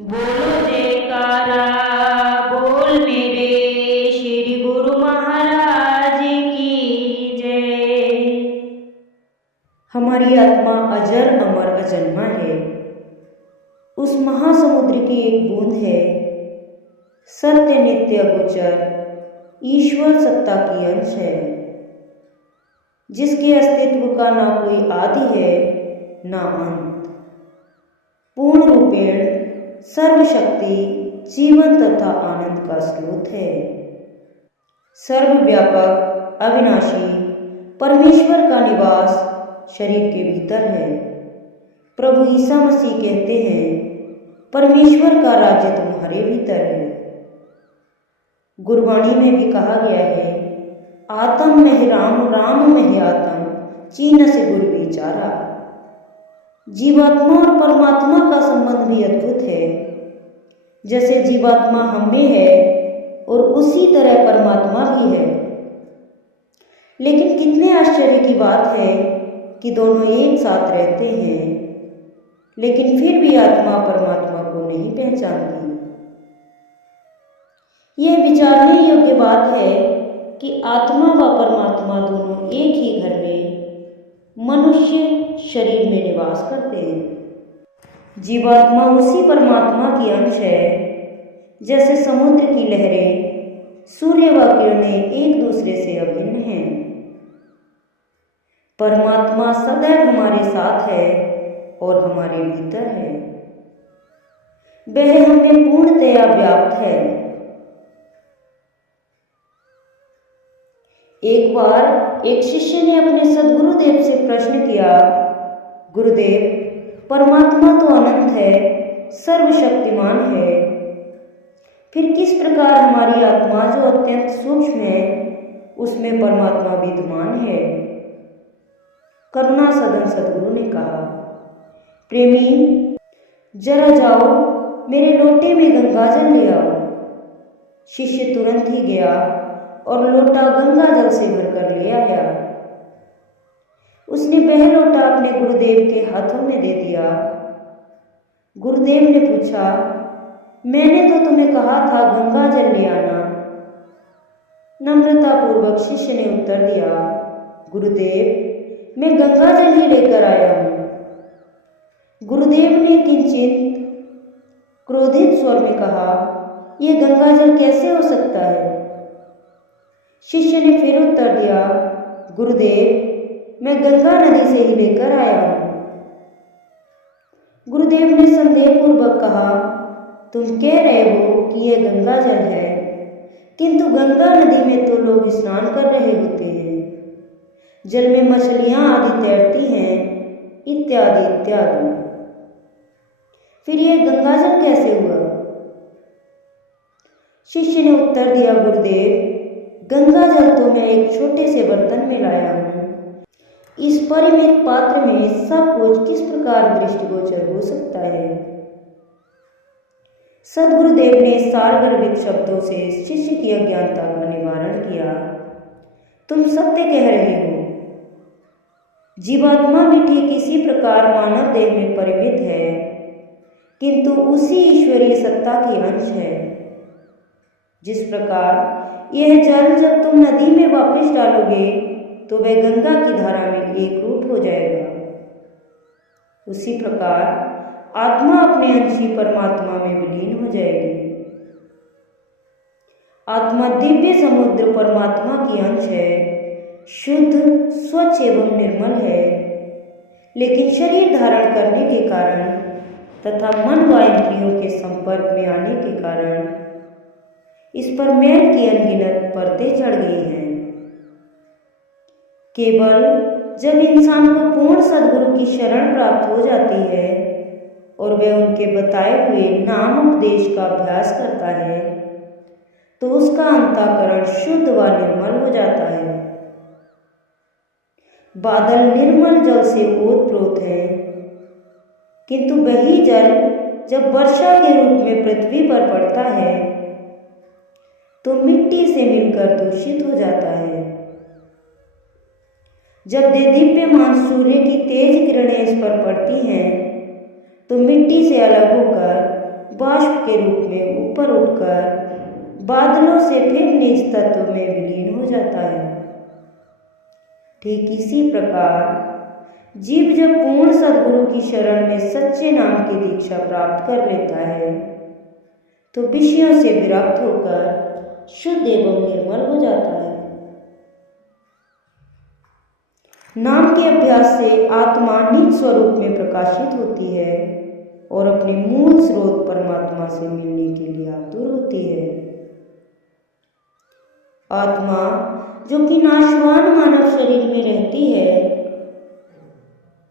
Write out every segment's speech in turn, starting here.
बोलो जयकारा बोल मेरे श्री गुरु महाराज की जय। हमारी आत्मा अजर अमर अजन्मा है। उस महासमुद्र की एक बूंद है। सत्य नित्य गोचर ईश्वर सत्ता की अंश है, जिसके अस्तित्व का ना कोई आदि है ना अंत। पूर्ण रूपेण सर्वशक्ति जीवन तथा आनंद का स्रोत है। सर्वव्यापक अविनाशी परमेश्वर का निवास शरीर के भीतर है। प्रभु ईसा मसीह कहते हैं, परमेश्वर का राज्य तुम्हारे भीतर है। गुरबाणी में भी कहा गया है, आत्म में राम राम में आत्म चीन से गुरु विचारा। जीवात्मा और परमात्मा का संबंध भी अद्भुत है। जैसे जीवात्मा हम में है और उसी तरह परमात्मा भी है। लेकिन कितने आश्चर्य की बात है कि दोनों एक साथ रहते हैं, लेकिन फिर भी आत्मा परमात्मा को नहीं पहचानती। यह विचारने योग्य बात है कि आत्मा व परमात्मा दोनों एक ही घर में मनुष्य शरीर में निवास करते हैं। जीवात्मा उसी परमात्मा की अंश है। जैसे समुद्र की लहरें, सूर्य व किरणें एक दूसरे से अभिन्न हैं। परमात्मा सदैव हमारे साथ है और हमारे भीतर है। वह हमें पूर्णतया व्याप्त है। एक बार एक शिष्य ने अपने सद्गुरुदेव से प्रश्न किया, गुरुदेव, परमात्मा तो अनंत है, सर्वशक्तिमान है, फिर किस प्रकार हमारी आत्मा जो अत्यंत सूक्ष्म है उसमें परमात्मा विद्यमान है? करुणा सदन सद्गुरु ने कहा, प्रेमी, जरा जाओ मेरे लोटे में गंगा जल ले आओ। शिष्य तुरंत ही गया और लोटा गंगा जल से भरकर ले आया। उसने वह लोटा अपने गुरुदेव के हाथों में दे दिया। गुरुदेव ने पूछा, मैंने तो तुम्हें कहा था गंगा जल ले आना। नम्रतापूर्वक शिष्य ने उत्तर दिया, गुरुदेव, मैं गंगा जल ही लेकर आया हूँ। गुरुदेव ने किंचित क्रोधित स्वर में कहा, यह गंगा जल कैसे हो सकता है? शिष्य ने फिर उत्तर दिया, गुरुदेव, मैं गंगा नदी से ही लेकर आया हूँ। गुरुदेव ने संदेहपूर्वक कहा, तुम कह रहे हो कि यह गंगा जल है, किंतु गंगा नदी में तो लोग स्नान कर रहे होते हैं, जल में मछलियां आदि तैरती हैं, इत्यादि इत्यादि। फिर यह गंगा जल कैसे हुआ? शिष्य ने उत्तर दिया, गुरुदेव, गंगा जल तो मैं एक छोटे से बर्तन में लाया हूँ। इस परिमित पात्र में सब कुछ किस प्रकार दृष्टिगोचर हो सकता है? सद्गुरुदेव ने सारगर्भित शब्दों से शिष्य की अज्ञानता का निवारण किया। तुम सत्य कह रहे हो। जीवात्मा भी ठीक इसी प्रकार मानव देह में परिमित है, किंतु उसी ईश्वरीय सत्ता की अंश है। जिस प्रकार यह जल जब तुम नदी में वापस डालोगे तो वह गंगा की धारा में एक रूप हो जाएगा, उसी प्रकार आत्मा अपने अंशी परमात्मा में विलीन हो जाएगी। आत्मा दिव्य समुद्र परमात्मा की अंश है, शुद्ध, स्वच्छ एवं निर्मल है, लेकिन शरीर धारण करने के कारण तथा मन व इंद्रियों के संपर्क में आने के कारण इस पर मैल की अनगिनत परतें चढ़ गई हैं। केवल जब इंसान को पूर्ण सद्गुरु की शरण प्राप्त हो जाती है और वह उनके बताए हुए नाम उपदेश का अभ्यास करता है, तो उसका अंतःकरण शुद्ध व निर्मल हो जाता है। बादल निर्मल जल से ओत-प्रोत है, किंतु वही जल जब वर्षा के रूप में पृथ्वी पर पड़ता है तो मिट्टी से मिलकर दूषित हो जाता है। जब दिव्यमान सूर्य की तेज किरणें इस पर पड़ती हैं तो मिट्टी से अलग होकर बाष्प के रूप में ऊपर उठकर बादलों से फिर निज तत्व में विलीन हो जाता है। ठीक इसी प्रकार जीव जब पूर्ण सद्गुरु की शरण में सच्चे नाम की दीक्षा प्राप्त कर लेता है तो विषयों से विरक्त होकर शुद्ध एवं निर्मल हो जाता है। नाम के अभ्यास से आत्मा निज स्वरूप में प्रकाशित होती है और अपने मूल स्रोत परमात्मा से मिलने के लिए आतुर होती है। आत्मा जो कि नाशवान मानव शरीर में रहती है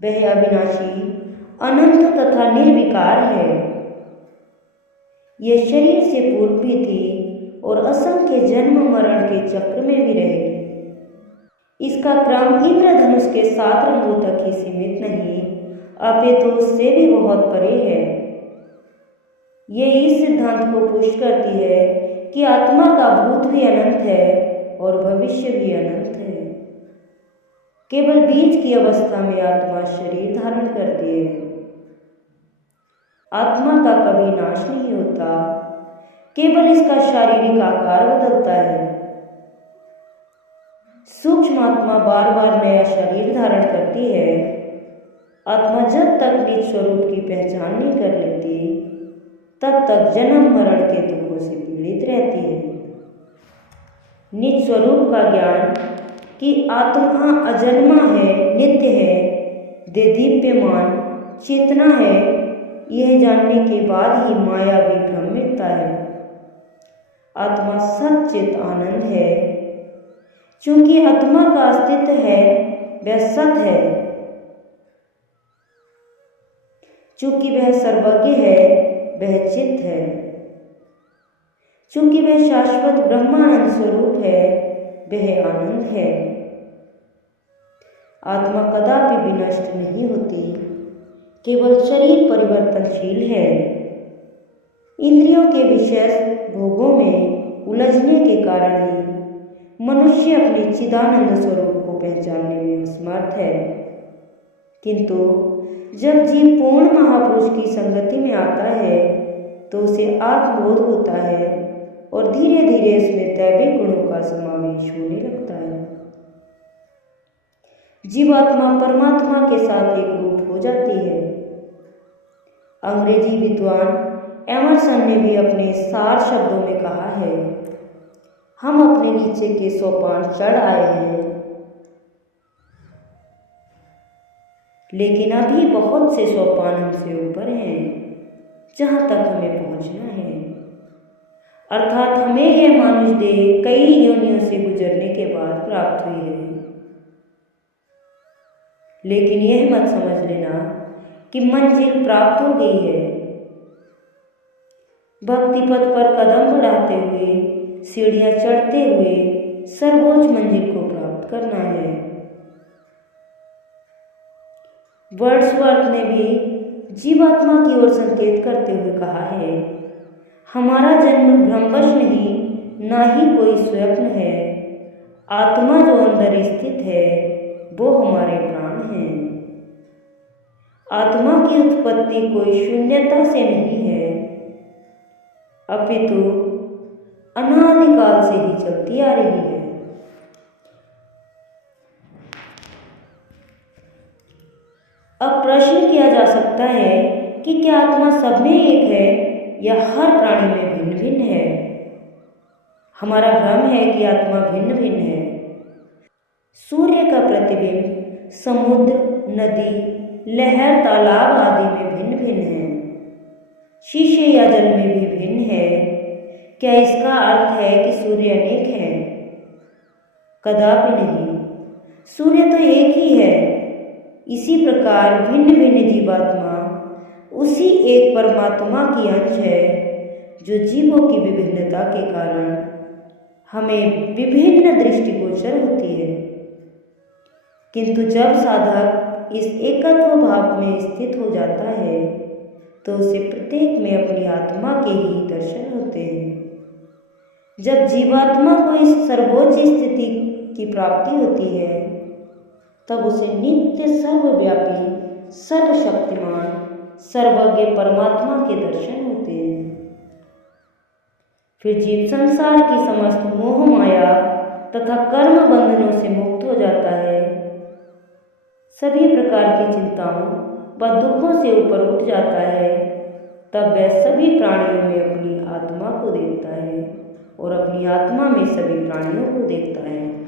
वह अविनाशी, अनंत तथा निर्विकार है। यह शरीर से पूर्व भी थी और असंख्य जन्म मरण के चक्र में भी रहेगी। इसका क्रम इंद्रधनुष के 7 रंगों तक ही सीमित नहीं अपितु उससे भी बहुत परे है। यह इस सिद्धांत को पुष्ट करती है कि आत्मा का भूत भी अनंत है और भविष्य भी अनंत है। केवल बीज की अवस्था में आत्मा शरीर धारण करती है। आत्मा का कभी नाश नहीं होता, केवल इसका शारीरिक आकार बदलता है। सूक्ष्म आत्मा बार बार नया शरीर धारण करती है। आत्मा जब तक निज स्वरूप की पहचान नहीं कर लेती तब तक जन्म मरण के दुखों से पीड़ित रहती है। निज स्वरूप का ज्ञान कि आत्मा अजन्मा है, नित्य है, देदीप्यमान चेतना है, यह जानने के बाद ही मायावी भ्रम मिटता है। आत्मा सच्चित आनंद है। चूंकि आत्मा का अस्तित्व है वह सत है, चूंकि वह सर्वज्ञ है वह चित्त है, चूंकि वह शाश्वत ब्रह्मानंद स्वरूप है वह आनंद है। आत्मा कदापि विनष्ट नहीं होती, केवल शरीर परिवर्तनशील है। इंद्रियों के विषय भोगों में उलझने के कारण ही मनुष्य अपने चिदानंद स्वरूप को पहचानने में असमर्थ है। किंतु जब जीव पूर्ण महापुरुष की संगति में आता है तो उसे आत्मबोध होता है और धीरे धीरे उसमें दैविक गुणों का समावेश होने लगता है। जीवात्मा परमात्मा के साथ एक रूप हो जाती है। अंग्रेजी विद्वान एमरसन ने भी अपने सार शब्दों में कहा है, हम अपने नीचे के सोपान चढ़ आए हैं, लेकिन अभी बहुत से सोपान हमसे ऊपर हैं जहाँ तक हमें पहुँचना है। अर्थात हमें यह मानुष देह कई योनियों से गुजरने के बाद प्राप्त हुई है। लेकिन यह मत समझ लेना कि मंजिल प्राप्त हो गई है। भक्ति पथ पर कदम बढ़ाते हुए, सीढ़ियां चढ़ते हुए सर्वोच्च मंजिल को प्राप्त करना है। वर्ड्सवर्थ ने भी जीवात्मा की ओर संकेत करते हुए कहा है, हमारा जन्म भ्रमवश नहीं, ना ही कोई स्वप्न है। आत्मा जो अंदर स्थित है वो हमारे प्राण हैं। आत्मा की उत्पत्ति कोई शून्यता से नहीं है, अपितु अनादिकाल से ही चलती आ रही है। अब प्रश्न किया जा सकता है कि क्या आत्मा सब में एक है या हर प्राणी में भिन्न भिन्न है? हमारा भ्रम है कि आत्मा भिन्न भिन्न है। सूर्य का प्रतिबिंब समुद्र, नदी, लहर, तालाब आदि में भिन्न भिन्न है। शीशे या जल में भी भिन्न है। क्या इसका अर्थ है कि सूर्य अनेक है? कदापि नहीं, सूर्य तो एक ही है। इसी प्रकार भिन्न भिन्न जीवात्मा उसी एक परमात्मा की अंश है जो जीवों की विभिन्नता के कारण हमें विभिन्न दृष्टिगोचर होती है। किंतु जब साधक इस एकत्व भाव में स्थित हो जाता है तो उसे प्रत्येक में अपनी आत्मा के ही दर्शन होते हैं। जब जीवात्मा को इस सर्वोच्च स्थिति की प्राप्ति होती है तब उसे नित्य सर्वव्यापी, सर्वशक्तिमान, सर्वज्ञ परमात्मा के दर्शन होते हैं। फिर जीव संसार की समस्त मोह माया तथा कर्म बंधनों से मुक्त हो जाता है, सभी प्रकार की चिंताओं व दुखों से ऊपर उठ जाता है। तब वह सभी प्राणियों में अपनी आत्मा को देखता है और अपनी आत्मा में सभी प्राणियों को देखता है।